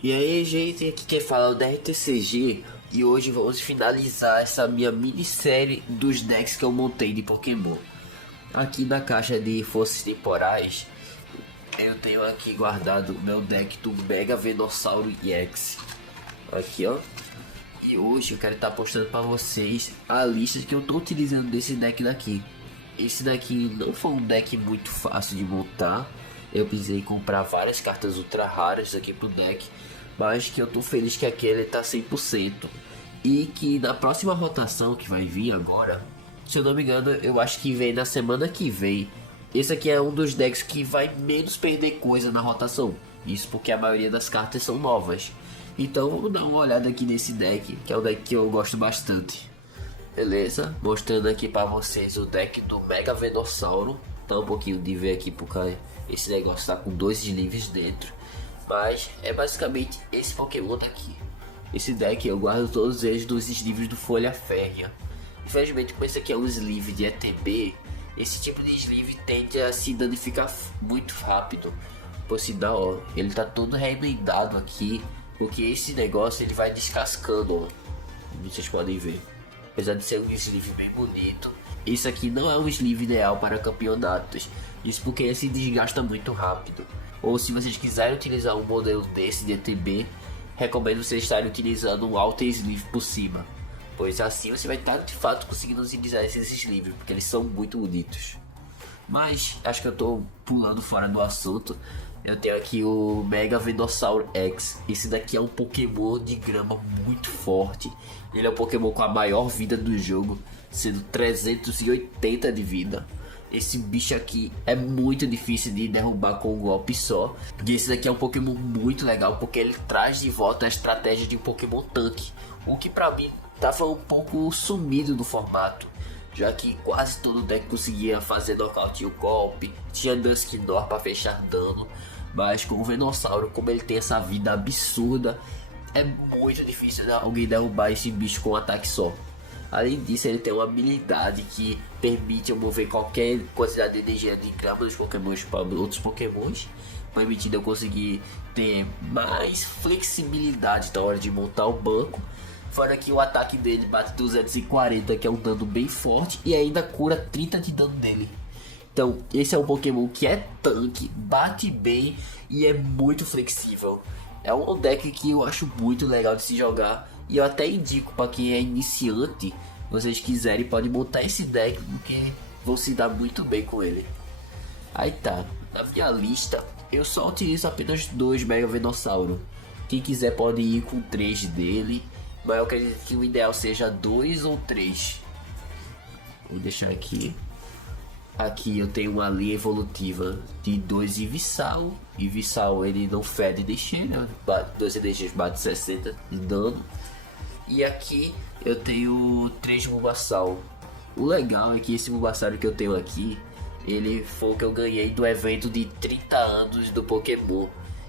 E aí, gente, aqui quem fala é o DRTCG e hoje vamos finalizar essa minha minissérie dos decks que eu montei de Pokémon. Aqui na caixa de forças temporais, eu tenho aqui guardado o meu deck do Mega Venossauro EX. Aqui, ó. E hoje eu quero estar postando para vocês a lista que eu estou utilizando desse deck daqui. Esse daqui não foi um deck muito fácil de montar. Eu precisei comprar várias cartas ultra raras aqui pro deck, mas que eu tô feliz que aquele tá 100%. E que na próxima rotação que vai vir agora, se eu não me engano, eu acho que vem na semana que vem. Esse aqui é um dos decks que vai menos perder coisa na rotação. Isso porque a maioria das cartas são novas. Então vamos dar uma olhada aqui nesse deck, que é um deck que eu gosto bastante. Beleza, mostrando aqui para vocês o deck do Mega Venossauro. Tá um pouquinho de ver aqui porque esse negócio tá com dois sleeves dentro. Mas é basicamente esse Pokémon daqui. Esse deck eu guardo todos eles dos sleeves do Folha Férrea. Infelizmente, como esse aqui é um sleeve de ETB, esse tipo de sleeve tende a se danificar muito rápido. Por sinal, ó, ele tá todo remendado aqui, porque esse negócio ele vai descascando, ó. Vocês podem ver. Apesar de ser um sleeve bem bonito, isso aqui não é um sleeve ideal para campeonatos. Isso porque ele se desgasta muito rápido. Ou se vocês quiserem utilizar um modelo desse de ETB, recomendo vocês estarem utilizando um alter sleeve por cima, pois assim você vai estar de fato conseguindo utilizar esses sleeves, porque eles são muito bonitos. Mas acho que eu estou pulando fora do assunto. Eu tenho aqui o Mega Venossauro X. Esse daqui é um Pokémon de grama muito forte. Ele é o Pokémon com a maior vida do jogo, sendo 380 de vida. Esse bicho aqui é muito difícil de derrubar com um golpe só. E esse daqui é um Pokémon muito legal, porque ele traz de volta a estratégia de um Pokémon tanque, o que pra mim tava um pouco sumido do formato, já que quase todo deck conseguia fazer nocaute o golpe, tinha Dusknoir para fechar dano. Mas com o Venossauro, como ele tem essa vida absurda, é muito difícil alguém derrubar esse bicho com um ataque só. Além disso, ele tem uma habilidade que permite eu mover qualquer quantidade de energia de grama dos Pokémons para outros Pokémons, permitindo eu conseguir ter mais flexibilidade na hora de montar o banco. Fora que o ataque dele bate 240, que é um dano bem forte, e ainda cura 30 de dano dele. Então, esse é um Pokémon que é tanque, bate bem e é muito flexível. É um deck que eu acho muito legal de se jogar, e eu até indico para quem é iniciante, vocês quiserem pode montar esse deck, porque vão se dar muito bem com ele. Aí tá, na minha lista eu só utilizo apenas 2 Mega Venossauro. Quem quiser pode ir com 3 dele, mas eu acredito que o ideal seja 2 ou 3. Vou deixar aqui. Aqui eu tenho uma linha evolutiva de 2 Ivysaur. Ivysaur ele não fede nem cheira, 2 energias bate 60 de dano. E aqui eu tenho 3 Bulbasaur. O legal é que esse Bulbasaur que eu tenho aqui, ele foi o que eu ganhei do evento de 30 anos do Pokémon.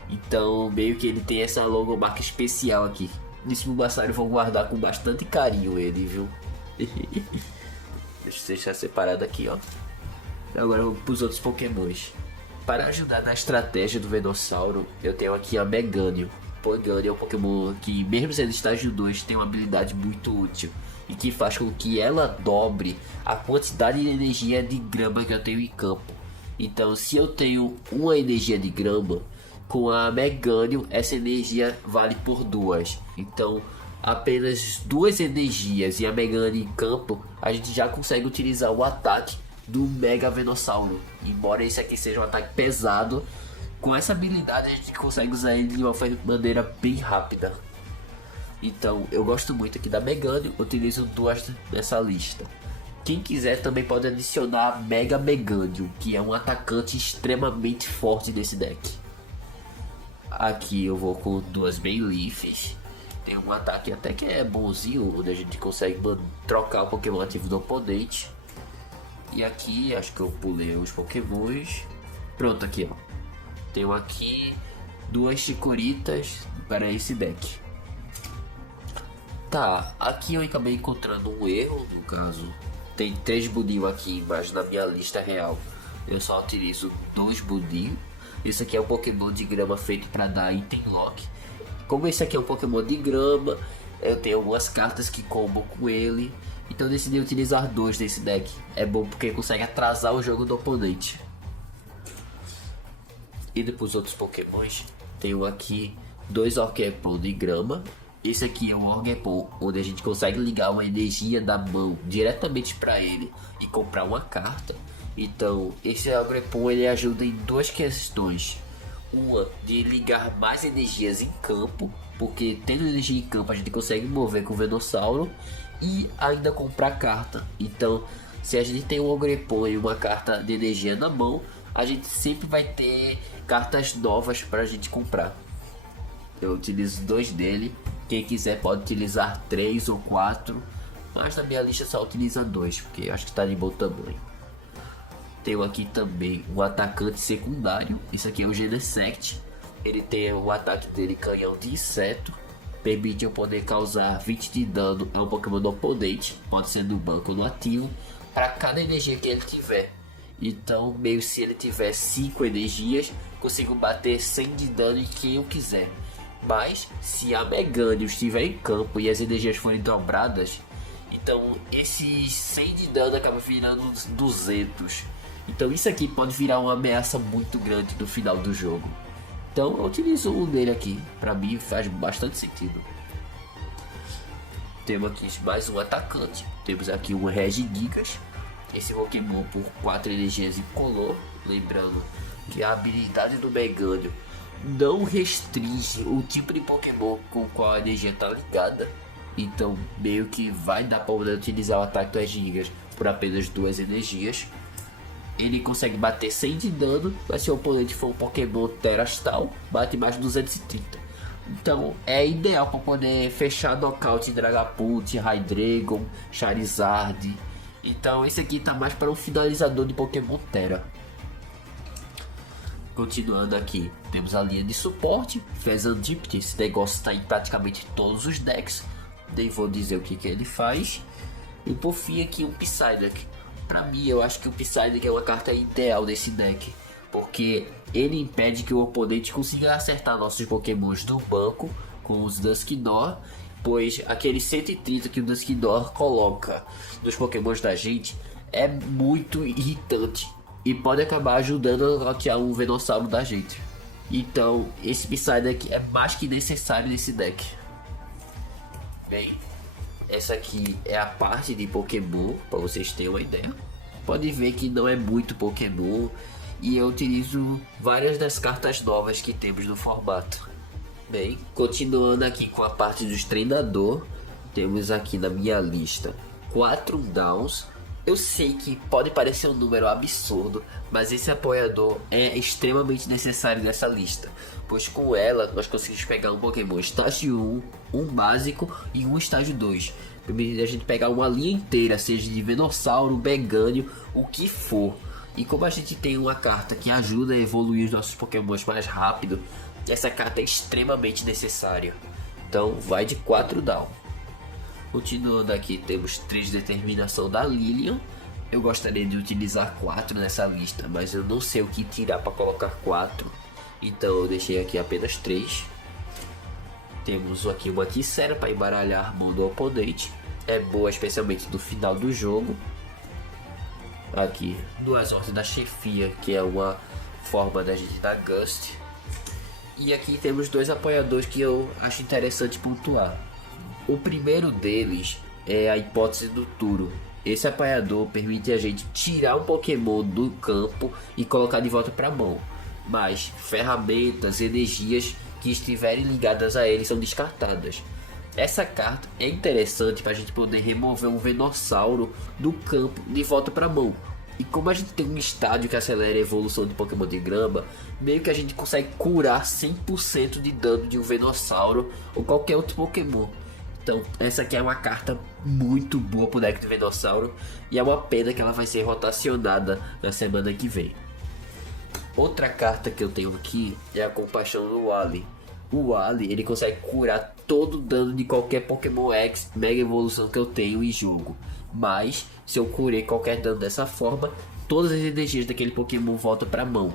Então meio que ele tem essa logomarca especial aqui. Esse Bulbasaur eu vou guardar com bastante carinho ele, viu? Deixa eu deixar separado aqui, ó. Agora vamos para os outros Pokémons. Para ajudar na estratégia do Venossauro, eu tenho aqui a Meganium. Meganium é um Pokémon que, mesmo sendo estágio 2, tem uma habilidade muito útil e que faz com que ela dobre a quantidade de energia de grama que eu tenho em campo. Então, se eu tenho uma energia de grama, com a Meganium essa energia vale por 2. Então, apenas 2 energias e a Meganium em campo, a gente já consegue utilizar o ataque do Mega Venossauro. Embora esse aqui seja um ataque pesado, com essa habilidade a gente consegue usar ele de uma maneira bem rápida. Então eu gosto muito aqui da Meganium, utilizo 2 nessa lista. Quem quiser também pode adicionar a Mega Meganium, que é um atacante extremamente forte desse deck. Aqui eu vou com 2 Bayleefs. Tem um ataque até que é bonzinho, onde a gente consegue trocar o Pokémon ativo do oponente. E aqui, acho que eu pulei os Pokémons. Pronto, aqui ó. Tenho aqui 2 Chicoritas para esse deck. Tá, aqui eu acabei encontrando um erro, no caso. Tem 3 Budinho aqui, mas na minha lista real eu só utilizo 2 Budinho. Esse aqui é um Pokémon de grama feito para dar item lock. como esse aqui é um Pokémon de grama, eu tenho algumas cartas que combam com ele. Então eu decidi utilizar 2 desse deck. É bom porque consegue atrasar o jogo do oponente. Indo para os outros Pokémons, tenho aqui 2 Orgrimmon de grama. Esse aqui é um Orgrimmon onde a gente consegue ligar uma energia da mão diretamente para ele e comprar uma carta. Então esse Orgrimmon ele ajuda em 2 questões. Uma de ligar mais energias em campo, porque tendo energia em campo a gente consegue mover com o Venossauro e ainda comprar carta. Então se a gente tem um Orgrimmon e uma carta de energia na mão, a gente sempre vai ter cartas novas para a gente comprar. Eu utilizo 2 dele. Quem quiser pode utilizar 3 ou 4, mas na minha lista só utiliza 2, porque acho que está de bom tamanho. Tenho aqui também um atacante secundário. Isso aqui é o Genesect. Ele tem o ataque dele canhão de inseto. Permite eu poder causar 20 de dano a um Pokémon do oponente. Pode ser no banco ou no ativo. Para cada energia que ele tiver. Então, meio se ele tiver 5 energias, consigo bater 100 de dano em quem eu quiser. Mas, se a Meganium estiver em campo e as energias forem dobradas, então esses 100 de dano acaba virando 200. Então isso aqui pode virar uma ameaça muito grande no final do jogo. Então eu utilizo um dele aqui, pra mim faz bastante sentido. Temos aqui mais um atacante, temos aqui um Regigigas. Esse Pokémon por 4 energias incolor, lembrando que a habilidade do Meganium não restringe o tipo de Pokémon com o qual a energia está ligada. Então meio que vai dar para poder utilizar o ataque das gigas por apenas 2 energias. Ele consegue bater 100 de dano, mas se o oponente for um Pokémon Terastal, bate mais 230. Então é ideal para poder fechar nocaute em Dragapult, Hydreigon, Charizard. Então esse aqui tá mais para um finalizador de Pokémon Terra. Continuando aqui, temos a linha de suporte, Fezandipity. Esse negócio está em praticamente todos os decks, nem vou dizer o que ele faz. E por fim aqui um Psyduck. Para mim eu acho que o Psyduck é uma carta ideal desse deck, porque ele impede que o oponente consiga acertar nossos Pokémons do banco com os Dusknoir, pois aquele 130 que o Dusknoir coloca nos Pokémons da gente é muito irritante e pode acabar ajudando a nocautear um Venossauro da gente. Então esse Psyduck é mais que necessário nesse deck. Bem, essa aqui é a parte de Pokémon, para vocês terem uma ideia. Pode ver que não é muito Pokémon e eu utilizo várias das cartas novas que temos no formato. Bem, continuando aqui com a parte dos treinador, temos aqui na minha lista 4 Downs. Eu sei que pode parecer um número absurdo, mas esse apoiador é extremamente necessário nessa lista, pois com ela nós conseguimos pegar um Pokémon estágio 1, um básico e um estágio 2, permitindo a gente pegar uma linha inteira, seja de Venossauro, Meganium, o que for. E como a gente tem uma carta que ajuda a evoluir os nossos Pokémons mais rápido, essa carta é extremamente necessária. Então vai de 4 down. Continuando aqui, temos 3 determinação da Lilian. Eu gostaria de utilizar 4 nessa lista, mas eu não sei o que tirar para colocar 4, então eu deixei aqui apenas 3. Temos aqui uma Tissera para embaralhar a mão do oponente. É boa especialmente no final do jogo. Aqui 2 ordens da chefia, que é uma forma da gente dar Gust. E aqui temos 2 apoiadores que eu acho interessante pontuar. O primeiro deles é a hipótese do Turo. Esse apoiador permite a gente tirar um Pokémon do campo e colocar de volta para a mão, mas ferramentas, energias que estiverem ligadas a ele são descartadas. Essa carta é interessante para a gente poder remover um Venossauro do campo de volta para a mão. E como a gente tem um estádio que acelera a evolução de Pokémon de grama, meio que a gente consegue curar 100% de dano de um Venossauro ou qualquer outro Pokémon. Então essa aqui é uma carta muito boa pro deck de Venossauro, e é uma pena que ela vai ser rotacionada na semana que vem. Outra carta que eu tenho aqui é a Compaixão do Wally. O Wally ele consegue curar todo o dano de qualquer Pokémon X Mega Evolução que eu tenho em jogo, mas se eu curei qualquer dano dessa forma, todas as energias daquele Pokémon voltam para a mão.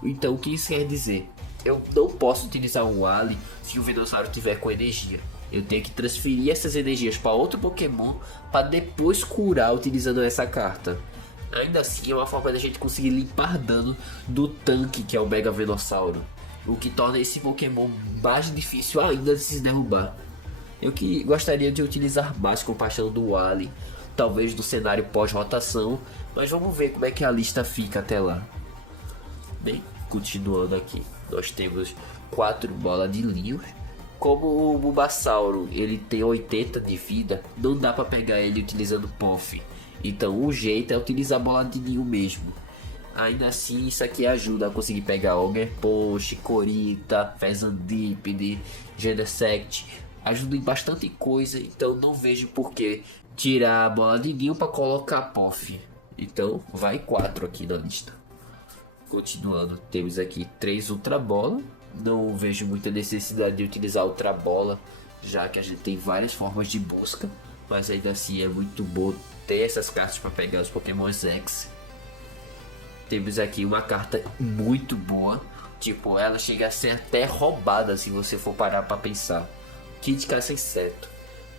Então o que isso quer dizer? eu não posso utilizar um Wally se o Venossauro tiver com energia. Eu tenho que transferir essas energias para outro Pokémon para depois curar utilizando essa carta. Ainda assim é uma forma da gente conseguir limpar dano do tanque que é o Mega Venossauro, o que torna esse Pokémon mais difícil ainda de se derrubar. Eu que gostaria de utilizar mais Compaixão do Wally, talvez no cenário pós-rotação, mas vamos ver como é que a lista fica até lá. Bem, continuando aqui, nós temos 4 bolas de Lynx. Como o Bulbasauro ele tem 80 de vida, não dá para pegar ele utilizando Puff. Então o jeito é utilizar a bola de Lynx mesmo. Ainda assim, isso aqui ajuda a conseguir pegar Ogre Punch, Corita, Fezandipede, Genesect. Ajuda em bastante coisa, então não vejo por que tirar a bola de Lynx para colocar Puff. Então vai 4 aqui na lista. Continuando, temos aqui 3 Ultra Bola. Não vejo muita necessidade de utilizar Ultra Bola, já que a gente tem várias formas de busca. Mas ainda assim é muito bom ter essas cartas para pegar os Pokémon X. Temos aqui uma carta muito boa. Tipo, ela chega a ser até roubada se você for parar para pensar. Kit Caça Inseto.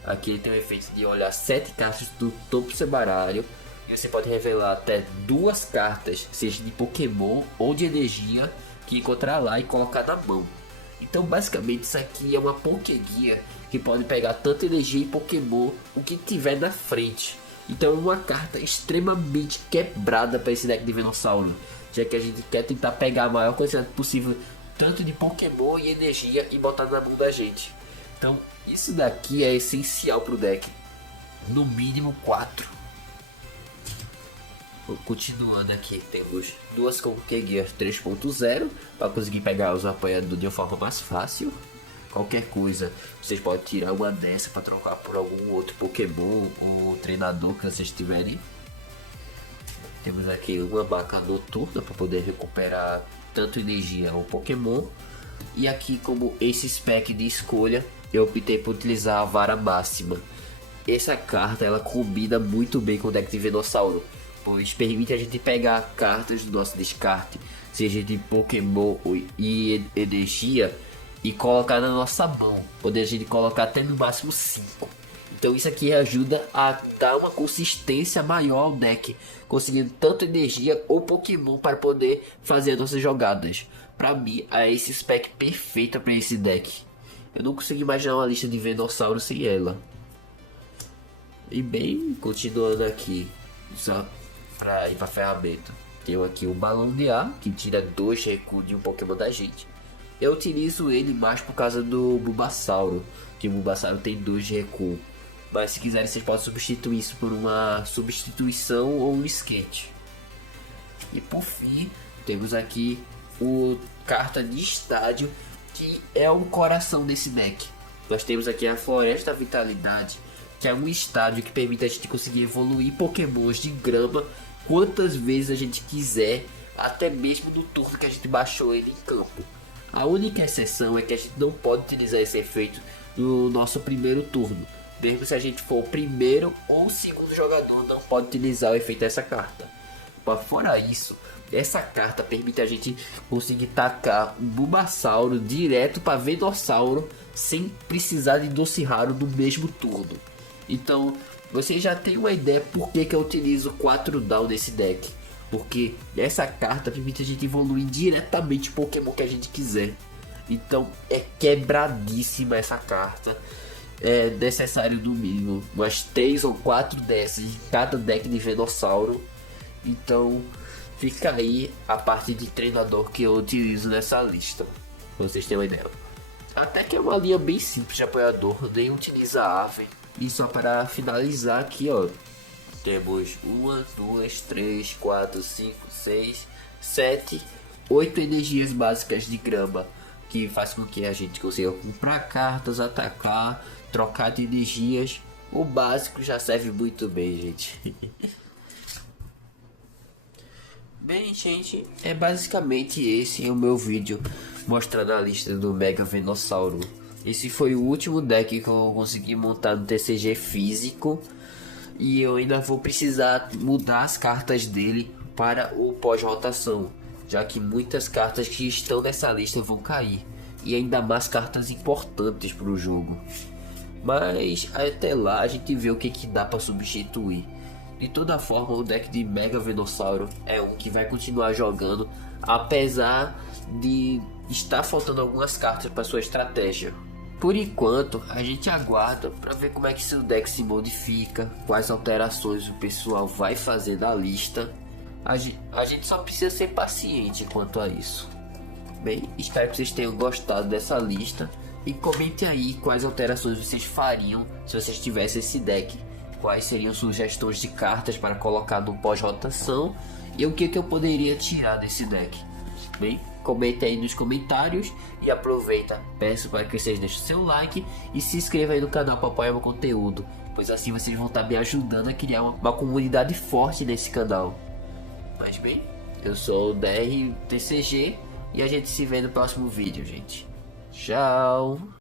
Aqui ele tem o efeito de olhar 7 cartas do topo do seu baralho. E você pode revelar até 2 cartas, seja de Pokémon ou de energia, que encontrar lá e colocar na mão. Então basicamente isso aqui é uma Pokéguia que pode pegar tanto energia e Pokémon o que tiver na frente. Então é uma carta extremamente quebrada para esse deck de Venossauro, já que a gente quer tentar pegar a maior quantidade possível tanto de Pokémon e energia e botar na mão da gente. Então isso daqui é essencial para o deck, no mínimo 4. Continuando aqui, temos 2 Pokégear 3.0 para conseguir pegar os apanhadores de uma forma mais fácil. Qualquer coisa, vocês podem tirar uma dessa para trocar por algum outro Pokémon ou treinador que vocês tiverem. Temos aqui uma Vaca Noturna para poder recuperar tanto energia ou Pokémon. E aqui, como esse spec de escolha, eu optei por utilizar a Vara Máxima. Essa carta ela combina muito bem com o deck de Venossauro, pois permite a gente pegar cartas do nosso descarte, seja de Pokémon e energia, e colocar na nossa mão, poder a gente colocar até no máximo 5. Então isso aqui ajuda a dar uma consistência maior ao deck, conseguindo tanto energia ou Pokémon para poder fazer as nossas jogadas. Para mim é esse spec perfeito para esse deck. Eu não consigo imaginar uma lista de Venossauro sem ela. E bem, continuando aqui, só para ir para ferramenta, tenho aqui o Balão de Ar, que tira 2 recuos de um Pokémon da gente. Eu utilizo ele mais por causa do Bulbasauro, que o Bulbasauro tem 2 de recuo. Mas se quiserem vocês podem substituir isso por uma substituição ou um skate. E por fim, temos aqui o carta de estádio, que é o coração desse deck. Nós temos aqui a Floresta Vitalidade, que é um estádio que permite a gente conseguir evoluir Pokémons de grama quantas vezes a gente quiser, até mesmo no turno que a gente baixou ele em campo. A única exceção é que a gente não pode utilizar esse efeito no nosso primeiro turno. Mesmo se a gente for o primeiro ou o segundo jogador, não pode utilizar o efeito dessa carta. Mas fora isso, essa carta permite a gente conseguir tacar um Bulbasauro direto para Venossauro sem precisar de Dociharo no mesmo turno. Então você já tem uma ideia por que eu utilizo 4 down nesse deck. Porque essa carta permite a gente evoluir diretamente o Pokémon que a gente quiser. Então é quebradíssima essa carta. É necessário no mínimo umas 3 ou 4 dessas em cada deck de Venossauro. Então fica aí a parte de treinador que eu utilizo nessa lista, pra vocês terem uma ideia. Até que é uma linha bem simples de apoiador, nem utiliza Ave. E só para finalizar aqui, ó, temos 1, 2, 3, 4, 5, 6, 7, 8 energias básicas de grama, que faz com que a gente consiga comprar cartas, atacar, trocar de energias. O básico já serve muito bem, gente. Bem, gente, é basicamente esse o meu vídeo mostrando a lista do Mega Venossauro. Esse foi o último deck que eu consegui montar no TCG físico. E eu ainda vou precisar mudar as cartas dele para o pós-rotação. já que muitas cartas que estão nessa lista vão cair, e ainda mais cartas importantes para o jogo. Mas até lá a gente vê o que dá para substituir. De toda forma, o deck de Mega Venossauro é um que vai continuar jogando, apesar de estar faltando algumas cartas para sua estratégia. Por enquanto, a gente aguarda para ver como é que seu deck se modifica, quais alterações o pessoal vai fazer na lista. A gente só precisa ser paciente quanto a isso. Bem, espero que vocês tenham gostado dessa lista e comente aí quais alterações vocês fariam se vocês tivessem esse deck. Quais seriam sugestões de cartas para colocar no pós-rotação e o que eu poderia tirar desse deck. Bem, comente aí nos comentários e aproveita, peço para que vocês deixem seu like e se inscrevam aí no canal para apoiar meu conteúdo, pois assim vocês vão estar me ajudando a criar uma comunidade forte nesse canal. Mas bem, eu sou o DRTCG e a gente se vê no próximo vídeo, gente. Tchau!